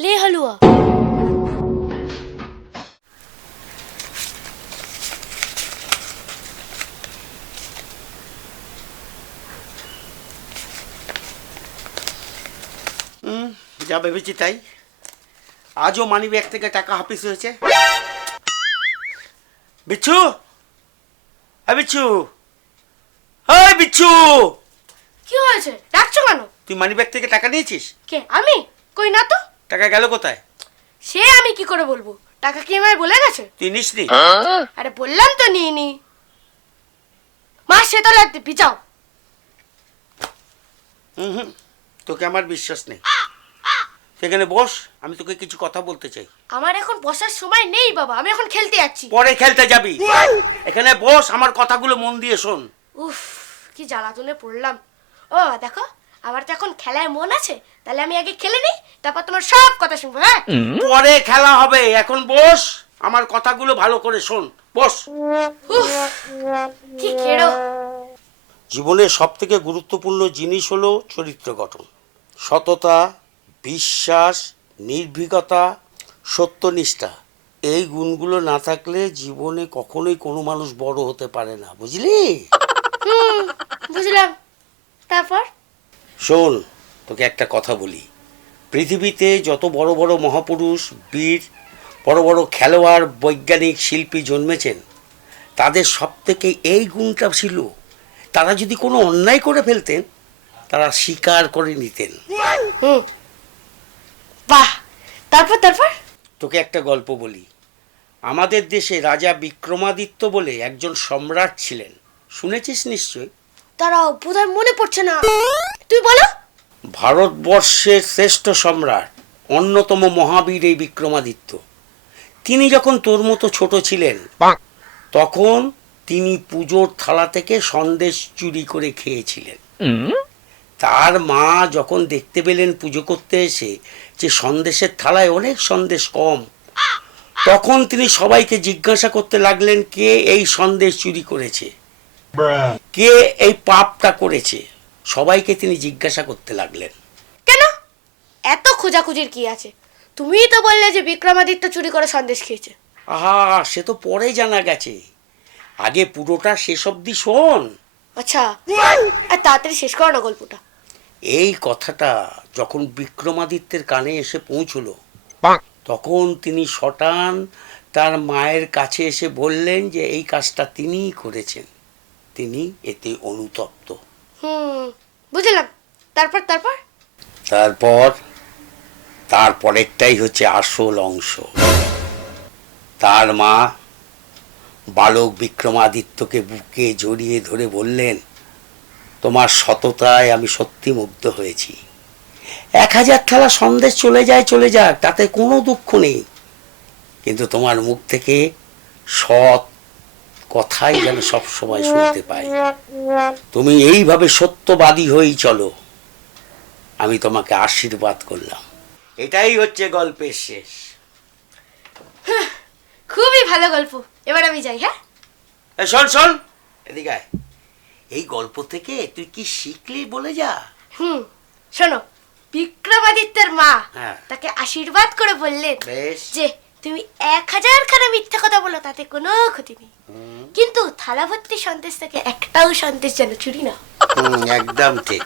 ले हलवा। যা ভেবেছি তাই, আজও মানিব্যাগ থেকে টাকা হাফিস হয়েছে। বিচ্ছু, বিচ্ছু, বিচ্ছু, কি হয়েছে, ডাকছো কেন? তুই মানিব্যাগ থেকে টাকা নিয়েছিস? কে, আমি? কই না তো। টাকা গেল কোথায়? সে আমি কি করে বলবো, টাকা কি আমায় বলে গেছে? তুই নিসনি? আরে বললাম তো নিইনি। মা সে তো লাগতে পিছাও। হুম, তোকে আমার বিশ্বাস নেই। সেখানে বস, আমি তোকে কিছু কথা বলতে চাই। আমার এখন বসার সময় নেই বাবা, আমি এখন খেলতে যাচ্ছি। পরে খেলতে যাবি, এখানে বস, আমার কথাগুলো মন দিয়ে শোন। উফ, কি জ্বালাতনে পড়লাম। ও দেখো, আমার তো এখন খেলায় মন আছে, তাহলে আমি আগে খেলে নিই, তারপর তোমার সব কথা শুনবো। হ্যাঁ, পরে খেলা হবে, এখন বস, আমার কথাগুলো ভালো করে শোন, বস। উফ, কি খেড়ো। জীবনের সব থেকে গুরুত্বপূর্ণ জিনিস হলো চরিত্র গঠন। সততা, বিশ্বাস, নির্ভীকতা, সত্যনিষ্ঠা, এই গুণগুলো না থাকলে জীবনে কখনোই কোনো মানুষ বড় হতে পারে না, বুঝলি? বুঝলাম, তারপর? শোন, তোকে একটা কথা বলি। পৃথিবীতে যত বড় বড় মহাপুরুষ, বীর, বড় বড় খেলোয়াড়, বৈজ্ঞানিক, শিল্পী জন্মেছেন, তাদের সব থেকে এই গুণটা ছিল, তারা যদি কোনো অন্যায় করে ফেলতেন, তারা স্বীকার করে নিতেন। বাহ, তারপর তারপর? তোকে একটা গল্প বলি। আমাদের দেশে রাজা বিক্রমাদিত্য বলে একজন সম্রাট ছিলেন, শুনেছিস নিশ্চয়? তারাও বোধহয় মনে পড়ছে না, তুই বলো। ভারতবর্ষের শ্রেষ্ঠ সম্রাট, অন্যতম মহাবীর এই বিক্রমাদিত্য। তিনি যখন তোর মতো ছোট ছিলেন, তখন তিনি পুজোর থালা থেকে সন্দেশ চুরি করে খেয়েছিলেন। তার মা যখন দেখতে পেলেন পুজো করতে এসে যে সন্দেশের থালায় অনেক সন্দেশ কম, তখন তিনি সবাইকে জিজ্ঞাসা করতে লাগলেন, কে এই সন্দেশ চুরি করেছে, কে এই পাপটা করেছে। সবাইকে তিনি জিজ্ঞাসা করতে লাগলেন। কেন এত খোঁজাখুঁজির কি আছে? তুমিই তো বললে যে বিক্রমাদিত্য চুরি করে সন্দেশ খেয়েছে। আহা, সে তো পরে জানা গেছে, আগে পুরোটা শেষ অবধি শোন। আচ্ছা, আর তাড়াতাড়ি শেষ করো না গল্পটা। এই কথাটা যখন বিক্রমাদিত্যের কানে এসে পৌঁছলো, তখন তিনি সটান তার মায়ের কাছে এসে বললেন যে এই কাজটা তিনিই করেছেন, তিনি এতে অনুতপ্ত। বুঝলাম, তারপর তারপর? তারপরেরটাই হচ্ছে আসল অংশ। তার মা বালক বিক্রমাদিত্যকে বুকে জড়িয়ে ধরে বললেন, তোমার সততায় আমি সত্যি মুগ্ধ হয়েছি। 1000 থালা সন্দেশ চলে যায়, চলে যাক, তাতে কোনো দুঃখ নেই, কিন্তু তোমার মুখ থেকে সৎ কথাই যেন সব সময় শুনতে পাই। তুমি এইভাবে সত্যবাদী হয়েই চলো, আমি তোমাকে আশীর্বাদ করলাম। এটাই হচ্ছে গল্পের শেষ। খুবই ভালো গল্প, এবার আমি যাই। হ্যাঁ, শোন শোন, এদিকে আয়। এই গল্প থেকে তুই কি শিখলি বলে যা। শোনো, বিক্রমাদিত্যের মা হ্যাঁ। তাকে আশীর্বাদ করে বললেন বেশ। যে তুমি 1000 খানা মিথ্যা কথা বলো, তাতে কোনো ক্ষতি নেই, কিন্তু থালা ভর্তি সন্দেশ থেকে একটাও সন্দেশ যেন চুরি না। একদম ঠিক।